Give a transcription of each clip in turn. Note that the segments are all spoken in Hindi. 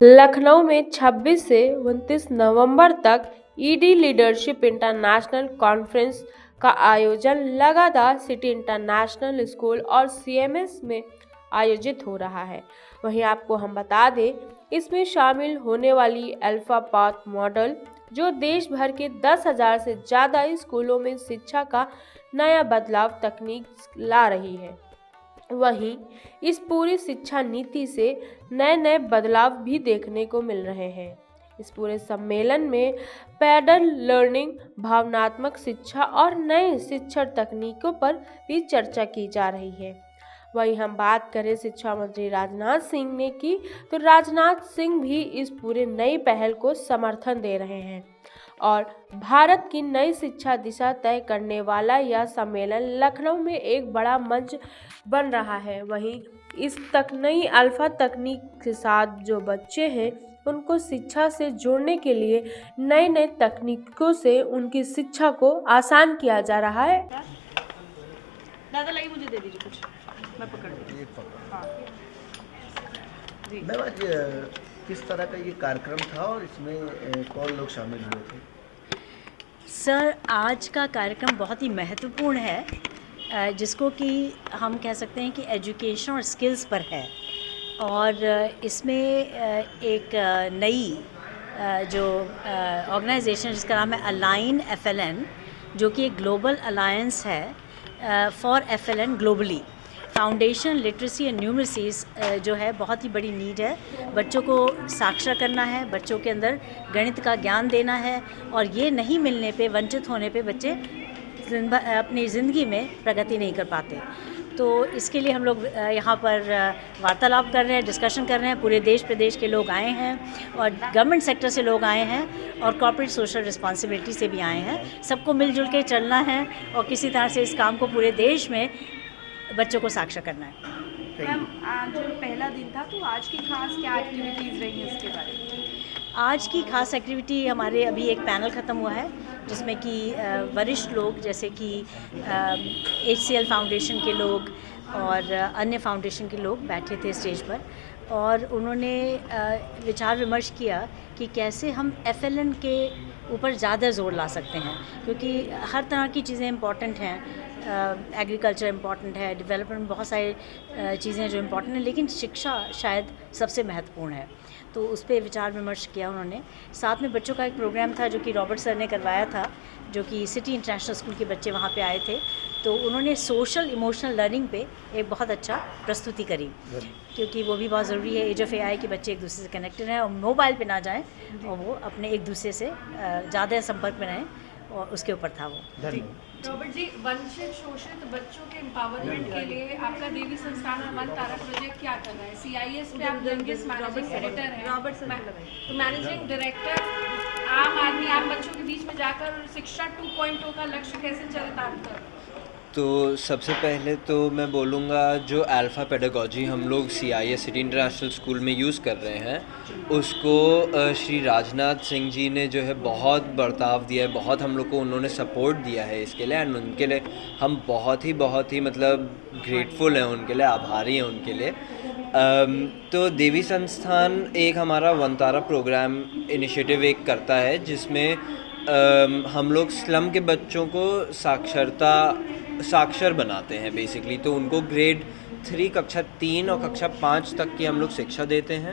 लखनऊ में 26 से 29 नवंबर तक ईडी लीडरशिप इंटरनेशनल कॉन्फ्रेंस का आयोजन लगातार सिटी इंटरनेशनल स्कूल और सीएमएस में आयोजित हो रहा है। वहीं आपको हम बता दें, इसमें शामिल होने वाली अल्फा पाथ मॉडल जो देश भर के 10,000 से ज़्यादा स्कूलों में शिक्षा का नया बदलाव तकनीक ला रही है। वहीं इस पूरी शिक्षा नीति से नए नए बदलाव भी देखने को मिल रहे हैं। इस पूरे सम्मेलन में पैडल लर्निंग, भावनात्मक शिक्षा और नए शिक्षण तकनीकों पर भी चर्चा की जा रही है। वहीं हम बात करें शिक्षा मंत्री राजनाथ सिंह ने की, तो राजनाथ सिंह भी इस पूरे नई पहल को समर्थन दे रहे हैं और भारत की नई शिक्षा दिशा तय करने वाला यह सम्मेलन लखनऊ में एक बड़ा मंच बन रहा है। वहीं इस नई अल्फा तकनीक के साथ जो बच्चे हैं उनको शिक्षा से जोड़ने के लिए नए नए तकनीकों से उनकी शिक्षा को आसान किया जा रहा है। दादा लाइए, मुझे दे दीजिए कुछ, मैं पकड़ लूँ। हाँ जी मैम, आज किस तरह का ये कार्यक्रम था और इसमें कौन लोग शामिल हुए थे? सर, आज का कार्यक्रम बहुत ही महत्वपूर्ण है, जिसको कि हम कह सकते हैं कि एजुकेशन और स्किल्स पर है। और इसमें एक नई जो ऑर्गेनाइजेशन जिसका नाम है अलाइन FLN, जो कि एक ग्लोबल अलायंस है for FLN globally. Foundation literacy and numeracies जो है बहुत ही बड़ी नीड है। बच्चों को साक्षर करना है, बच्चों के अंदर गणित का ज्ञान देना है, और ये नहीं मिलने पे, वंचित होने पे बच्चे अपनी ज़िंदगी में प्रगति नहीं कर पाते। तो इसके लिए हम लोग यहाँ पर वार्तालाप कर रहे हैं, डिस्कशन कर रहे हैं। पूरे देश प्रदेश के लोग आए हैं और गवर्नमेंट सेक्टर से लोग आए हैं और कॉर्पोरेट सोशल रिस्पॉन्सिबिलिटी से भी आए हैं। सबको मिलजुल के चलना है और किसी तरह से इस काम को पूरे देश में बच्चों को साक्षर करना है। मैम, आज पहला दिन था, तो आज की खास क्या एक्टिविटीज़ रही हैं इसके बारे में? आज की खास एक्टिविटी, हमारे अभी एक पैनल ख़त्म हुआ है जिसमें कि वरिष्ठ लोग जैसे कि HCL फाउंडेशन के लोग और अन्य फाउंडेशन के लोग बैठे थे स्टेज पर, और उन्होंने विचार विमर्श किया कि कैसे हम FLN के ऊपर ज़्यादा जोर ला सकते हैं, क्योंकि हर तरह की चीज़ें इम्पॉर्टेंट हैं। एग्रीकल्चर इम्पॉर्टेंट है, डेवलपमेंट में बहुत सारी चीज़ें जो इम्पॉर्टेंट हैं, लेकिन शिक्षा शायद सबसे महत्वपूर्ण है। तो उस पर विचार विमर्श किया उन्होंने। साथ में बच्चों का एक प्रोग्राम था जो कि रॉबर्ट सर ने करवाया था, जो कि सिटी इंटरनेशनल स्कूल के बच्चे वहाँ पे आए थे। तो उन्होंने सोशल इमोशनल लर्निंग पे एक बहुत अच्छा प्रस्तुति करी, क्योंकि वो भी बहुत ज़रूरी है। एज ऑफ AI के बच्चे एक दूसरे से कनेक्टेड हैं और मोबाइल पे ना जाएं, और वो अपने एक दूसरे से ज़्यादा संपर्क में रहें, और उसके ऊपर था वो। रॉबर्ट जी, वंचित शोषित बच्चों के एम्पावरमेंट के लिए आपका देवी संस्थान हमारा तारा प्रोजेक्ट क्या कर रहा है? CIS पे आप यंगेस्ट मैनेजिंग एडिटर हैं, तो मैनेजिंग डायरेक्टर आम आदमी, आप बच्चों के बीच में जाकर शिक्षा 2.0 का लक्ष्य कैसे चरितार्थ कर? तो सबसे पहले तो मैं बोलूँगा, जो अल्फ़ा पेडागॉजी हम लोग CIS सिटी इंटरनेशनल स्कूल में यूज़ कर रहे हैं, उसको श्री राजनाथ सिंह जी ने जो है बहुत बर्ताव दिया है, बहुत हम लोग को उन्होंने सपोर्ट दिया है इसके लिए, एंड उनके लिए हम बहुत ही मतलब ग्रेटफुल हैं उनके लिए, आभारी हैं उनके लिए। तो देवी संस्थान एक हमारा वनतारा प्रोग्राम इनिशिएटिव एक करता है, जिसमें हम लोग स्लम के बच्चों को साक्षर बनाते हैं बेसिकली। तो उनको ग्रेड 3, कक्षा 3 और कक्षा 5 तक की हम लोग शिक्षा देते हैं,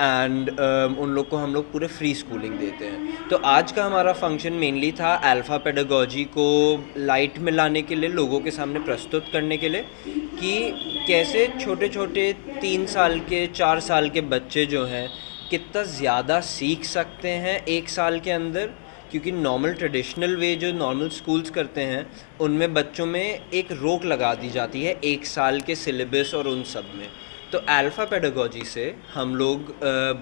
एंड उन लोग को हम लोग पूरे फ्री स्कूलिंग देते हैं। तो आज का हमारा फंक्शन मेनली था अल्फ़ा पेडागॉजी को लाइट में लाने के लिए, लोगों के सामने प्रस्तुत करने के लिए, कि कैसे छोटे छोटे 3 साल के 4 साल के बच्चे जो हैं कितना ज़्यादा सीख सकते हैं 1 साल के अंदर। क्योंकि नॉर्मल ट्रेडिशनल वे जो नॉर्मल स्कूल्स करते हैं, उनमें बच्चों में एक रोक लगा दी जाती है 1 साल के सिलेबस और उन सब में। तो अल्फ़ा पेडागॉजी से हम लोग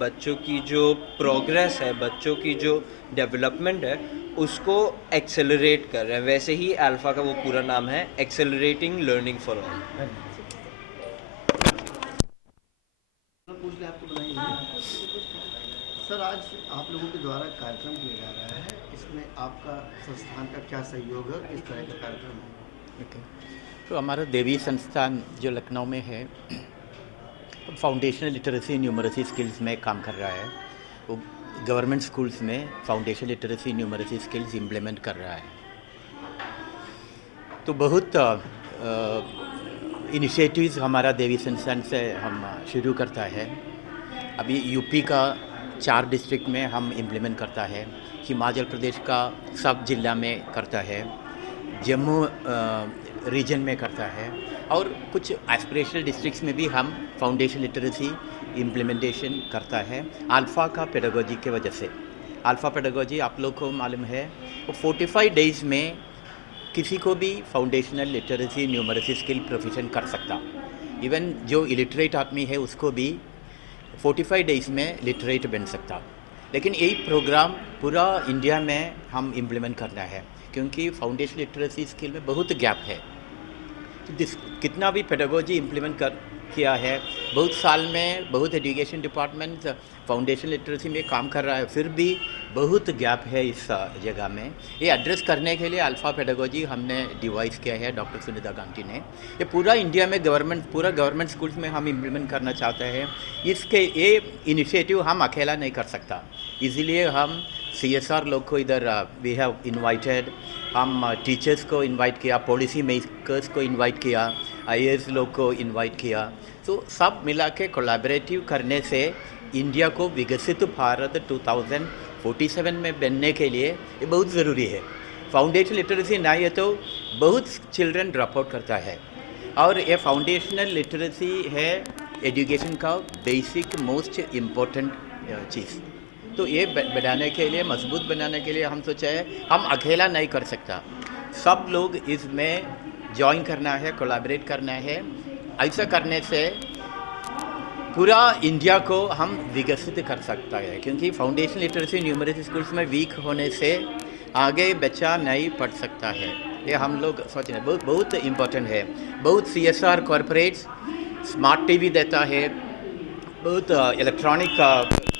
बच्चों की जो प्रोग्रेस है, बच्चों की जो डेवलपमेंट है, उसको एक्सेलरेट कर रहे हैं। वैसे ही अल्फ़ा का वो पूरा नाम है, accelerating learning for all. Sir, आज आप लोगों के द्वारा कार्यक्रम किया जा रहा है, इसमें आपका संस्थान का क्या सहयोग है और किस तरह का कार्यक्रम है? तो हमारा देवी संस्थान जो लखनऊ में है, फाउंडेशनल लिटरेसी न्यूमरेसी स्किल्स में काम कर रहा है। वो गवर्नमेंट स्कूल्स में foundational literacy numeracy skills implement कर रहा है। तो बहुत इनिशिएटिव्स हमारा देवी संस्थान से हम शुरू करता है। अभी यूपी का 4 डिस्ट्रिक्ट में हम इम्प्लीमेंट करता है, हिमाचल प्रदेश का सब जिला में करता है, जम्मू रीजन में करता है, और कुछ एस्पिरेशनल डिस्ट्रिक्ट्स में भी हम फाउंडेशन लिटरेसी इम्प्लीमेंटेशन करता है अल्फ़ा का पेडागोजी के वजह से। अल्फ़ा पेडागोजी आप लोग को मालूम है, वो 45 डेज़ में किसी को भी फाउंडेशनल लिटरेसी न्यूमरेसी स्किल प्रोफिशन कर सकता। इवन जो इलिटरेट आदमी है उसको भी 45 डेज़ में लिटरेट बन सकता। लेकिन यही प्रोग्राम पूरा इंडिया में हम इम्प्लीमेंट करना है, क्योंकि फाउंडेशन लिटरेसी स्किल में बहुत गैप है। तो कितना भी पेडागोजी इम्प्लीमेंट किया है, बहुत साल में बहुत एजुकेशन डिपार्टमेंट फाउंडेशन लिटरेसी में काम कर रहा है, फिर भी बहुत गैप है इस जगह में। ये एड्रेस करने के लिए अल्फ़ा पेडागोजी हमने डिवाइस किया है डॉक्टर सुनीता गांधी ने। ये पूरा इंडिया में पूरा गवर्नमेंट स्कूल्स में हम इम्प्लीमेंट करना चाहते हैं। ये इनिशिएटिव हम अकेला नहीं कर सकता, इसीलिए हम CSR लोग को इधर वी हैव इनवाइटेड, हम टीचर्स को इनवाइट किया, पॉलिसी मेकर्स को इनवाइट किया, IAS लोग को इनवाइट किया। तो सब मिला के कोलैबोरेटिव करने से इंडिया को विकसित भारत 2047 में बनने के लिए ये बहुत ज़रूरी है। फाउंडेशन लिटरेसी नहीं है तो बहुत चिल्ड्रन ड्रॉप आउट करता है, और ये फाउंडेशनल लिटरेसी है एजुकेशन का बेसिक मोस्ट इम्पोर्टेंट चीज़। तो ये बनाने के लिए, मजबूत बनाने के लिए हम सोचा है हम अकेला नहीं कर सकता, सब लोग इसमें ज्वाइन करना है, कोलैबोरेट करना है। ऐसा करने से पूरा इंडिया को हम विकसित कर सकता है, क्योंकि फाउंडेशन लिटरेसी न्यूमरेसी स्कूल्स में वीक होने से आगे बच्चा नहीं पढ़ सकता है। ये हम लोग सोच रहे हैं बहुत बहुत इम्पोर्टेंट है। बहुत CSR कॉरपोरेट्स स्मार्ट TV देता है, बहुत इलेक्ट्रॉनिक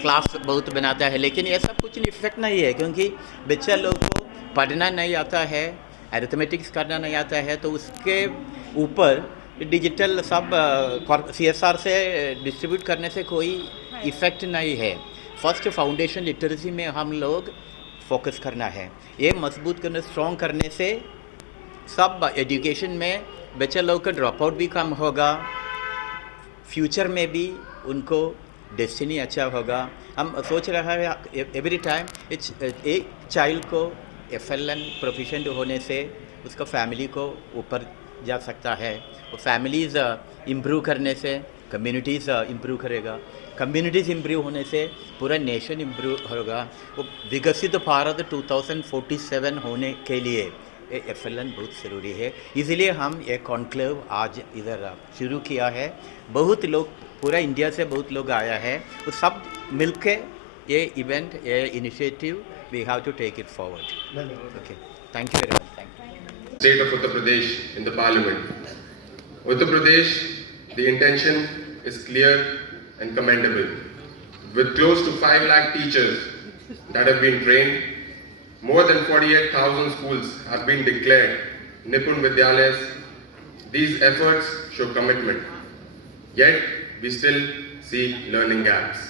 क्लास बहुत बनाता है, लेकिन ये सब कुछ इफेक्ट नहीं है, क्योंकि बच्चा लोग को पढ़ना नहीं आता है, अरिथमेटिक्स करना नहीं आता है, तो उसके ऊपर डिजिटल सब CSR से डिस्ट्रीब्यूट करने से कोई इफ़ेक्ट नहीं है। फर्स्ट फाउंडेशन लिटरेसी में हम लोग फोकस करना है, ये मजबूत करने, स्ट्रॉन्ग करने से सब एजुकेशन में बच्चे लोग का ड्रॉप आउट भी कम होगा, फ्यूचर में भी उनको डेस्टिनी अच्छा होगा। हम सोच रहा है एवरी टाइम एक चाइल्ड को FLN प्रोफिशेंट होने से उसका फैमिली को ऊपर जा सकता है, वो फैमिलीज़ इम्प्रूव करने से कम्युनिटीज़ इम्प्रूव करेगा, कम्युनिटीज़ इम्प्रूव होने से पूरा नेशन इम्प्रूव होगा। वो विकसित भारत 2047 होने के लिए ये FLN बहुत ज़रूरी है। इसीलिए हम एक कॉन्क्लेव आज इधर शुरू किया है। बहुत लोग, पूरा इंडिया से बहुत लोग आया है, वो सब मिलके ये इवेंट, ये initiative we have to take it forward. Okay, thank you very much. State of Uttar Pradesh in the parliament. Uttar Pradesh, the intention is clear and commendable. With close to 5 lakh teachers that have been trained, more than 48,000 schools have been declared Nipun Vidyalayas. These efforts show commitment. Yet, we still see learning gaps.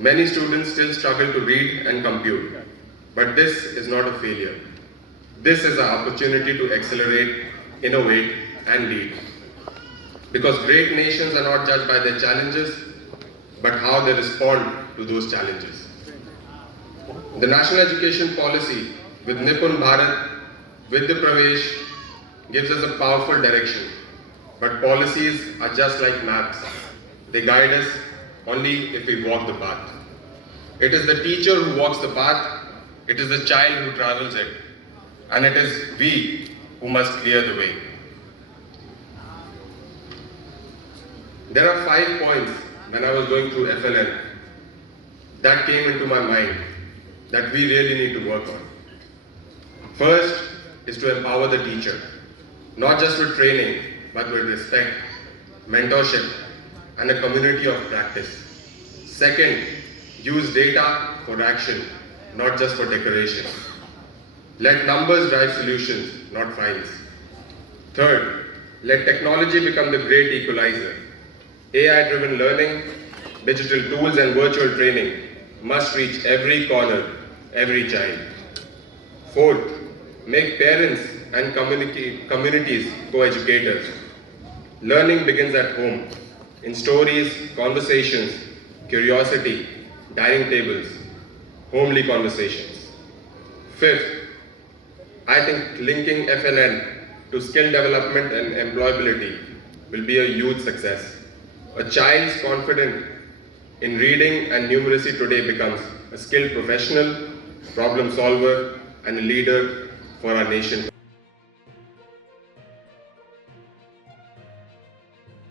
Many students still struggle to read and compute, but this is not a failure. This is an opportunity to accelerate, innovate, and lead. Because great nations are not judged by their challenges, but how they respond to those challenges. The National Education Policy with Nipun Bharat, Vidya Pravesh, gives us a powerful direction. But policies are just like maps. They guide us only if we walk the path. It is the teacher who walks the path, it is the child who travels it, and it is we who must clear the way. There are 5 points when I was going through FLN that came into my mind that we really need to work on. First is to empower the teacher, not just with training, but with respect, mentorship, and a community of practice. Second, use data for action, not just for decoration. Let numbers drive solutions, not fines. Third, let technology become the great equalizer. AI-driven learning, digital tools and virtual training must reach every corner, every child. Fourth, make parents and communities co-educators. Learning begins at home, in stories, conversations, curiosity, dining tables, homely conversations. Fifth, I think linking FLN to skill development and employability will be a huge success. A child's confident in reading and numeracy today becomes a skilled professional, problem solver, and a leader for our nation.